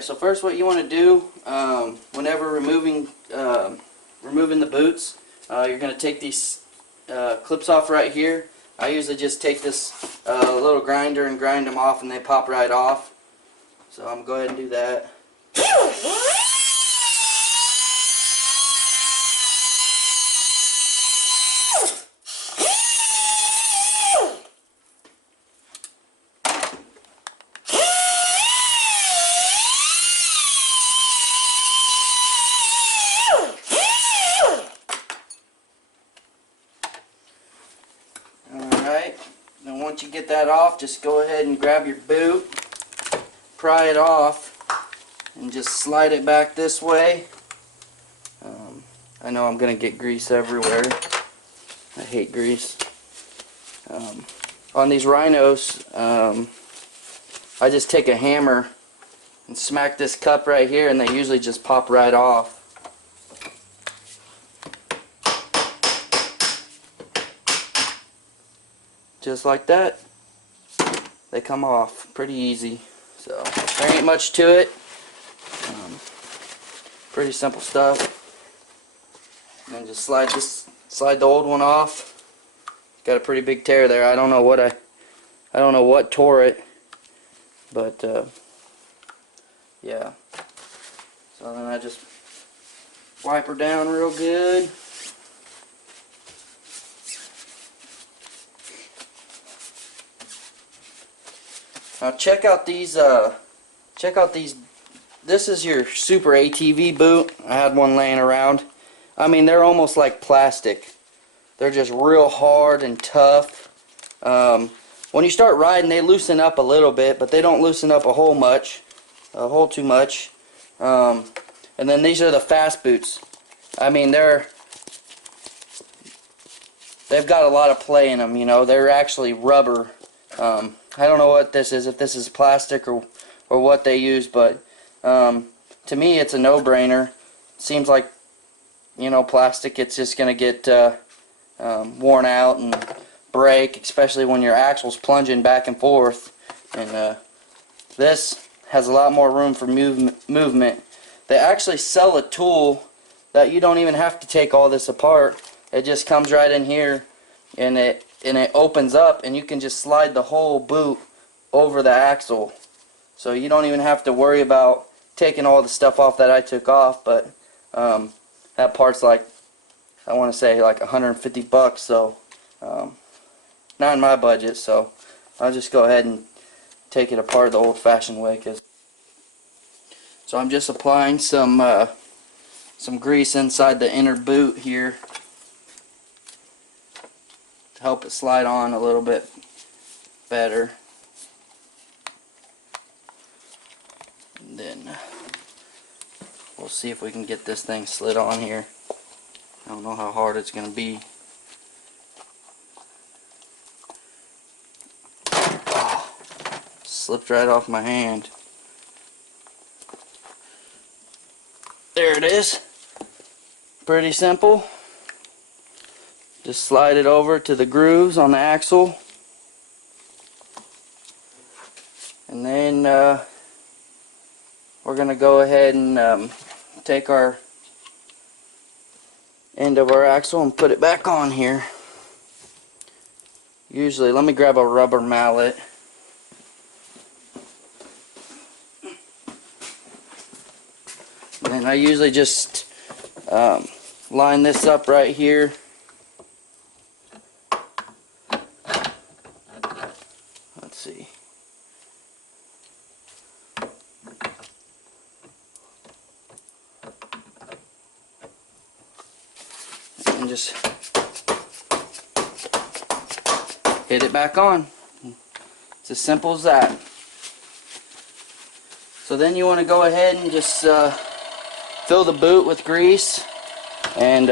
Alright, so first what you want to do whenever removing the boots, you're going to take these clips off right here. I usually just take this little grinder and grind them off, and they pop right off. So I'm going to go ahead and do that. Alright, then once you get that off, just go ahead and grab your boot, pry it off, and just slide it back this way. I know I'm going to get grease everywhere. I hate grease. On these Rhinos, I just take a hammer and smack this cup right here, and they usually just pop right off. Just like that, they come off pretty easy. So there ain't much to it. Pretty simple stuff. And then just slide the old one off. Got a pretty big tear there. I don't know what tore it, but yeah. So then I just wipe her down real good. Now check out these. This is your super ATV boot. I had one laying around. I mean, they're almost like plastic. They're just real hard and tough. When you start riding, they loosen up a little bit, but they don't loosen up a whole too much. And then these are the fast boots. I mean, they've got a lot of play in them. You know, they're actually rubber. I don't know what this is, if this is plastic or what they use, but to me it's a no-brainer. Seems like, you know, plastic, it's just going to get worn out and break, especially when your axle's plunging back and forth. And this has a lot more room for movement. They actually sell a tool that you don't even have to take all this apart. It just comes right in here, and it opens up, and you can just slide the whole boot over the axle. So you don't even have to worry about taking all the stuff off that I took off. But that part's like, I want to say like 150 bucks, so not in my budget. So I'll just go ahead and take it apart the old-fashioned way. So I'm just applying some grease inside the inner boot here to help it slide on a little bit better. And then we'll see if we can get this thing slid on here. I don't know how hard it's going to be. Oh, slipped right off my hand. There it is. Pretty simple. Just slide it over to the grooves on the axle, and then we're going to go ahead and take our end of our axle and put it back on here. Usually, let me grab a rubber mallet. And I usually just line this up right here. Let's see. And just hit it back on. It's as simple as that. So then you want to go ahead and just fill the boot with grease, and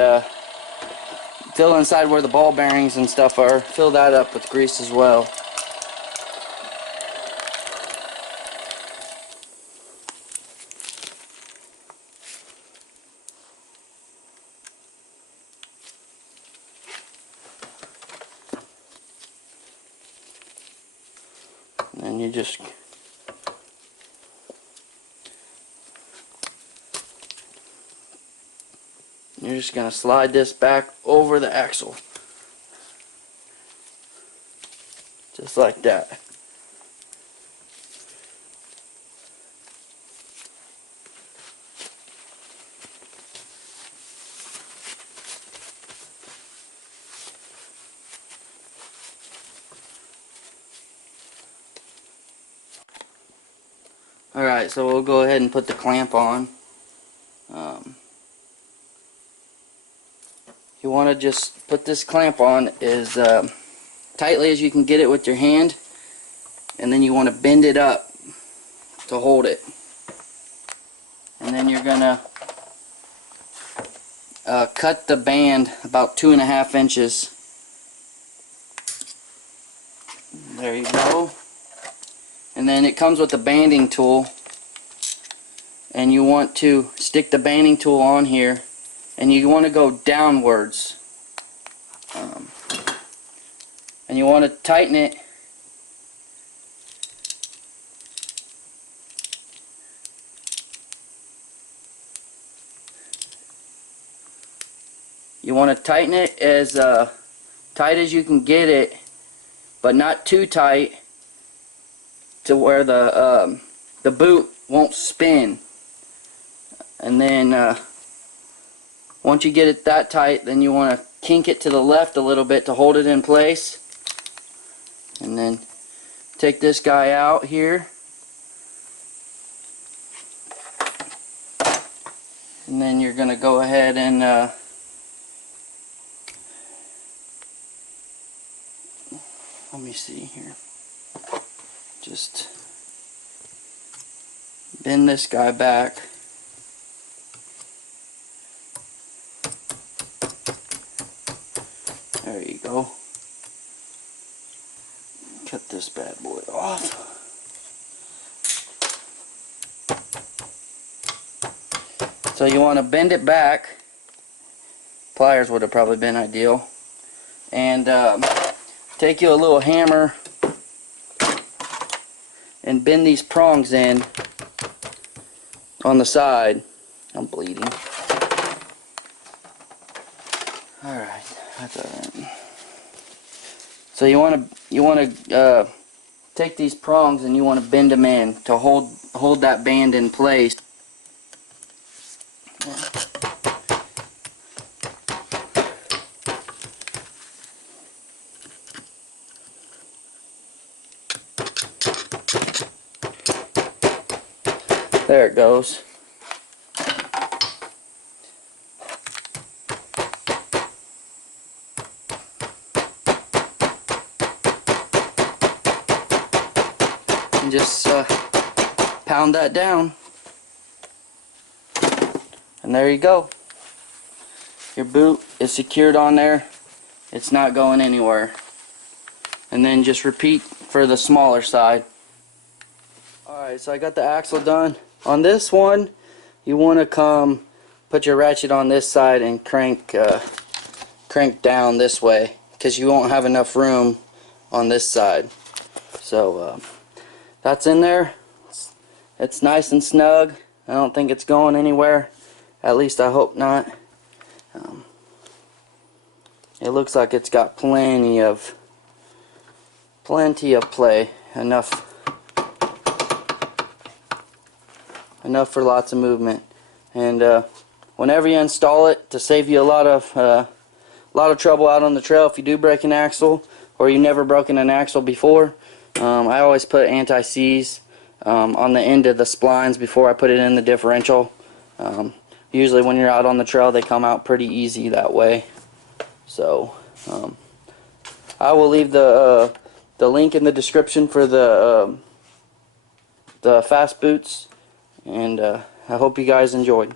fill inside where the ball bearings and stuff are. Fill that up with grease as well. And you just You're just going to slide this back over the axle. Just like that. Alright, so we'll go ahead and put the clamp on. You want to just put this clamp on as tightly as you can get it with your hand, and then you want to bend it up to hold it. And then you're going to cut the band about 2.5 inches. There you go. And then it comes with a banding tool, and you want to stick the banding tool on here, and you want to go downwards, and you want to tighten it as tight as you can get it, but not too tight to where the boot won't spin. And then once you get it that tight, then you want to kink it to the left a little bit to hold it in place. And then take this guy out here. And then you're going to go ahead and let me see here. Just bend this guy back. There you go. Cut this bad boy off. So you want to bend it back. Pliers would have probably been ideal. And take you a little hammer and bend these prongs in on the side. I'm bleeding. Alright, that's alright. So you want to take these prongs and you want to bend them in to hold that band in place. There it goes. And just pound that down. And there you go. Your boot is secured on there. It's not going anywhere. And then just repeat for the smaller side. Alright, so I got the axle done. On this one, you want to put your ratchet on this side and crank down this way, because you won't have enough room on this side. So that's in there. It's nice and snug. I don't think it's going anywhere. At least I hope not. It looks like it's got plenty of play. Enough for lots of movement. And whenever you install it, to save you a lot of trouble out on the trail, if you do break an axle or you've never broken an axle before, I always put anti-seize on the end of the splines before I put it in the differential. Usually when you're out on the trail, they come out pretty easy that way. So I will leave the link in the description for the fast boots. And I hope you guys enjoyed.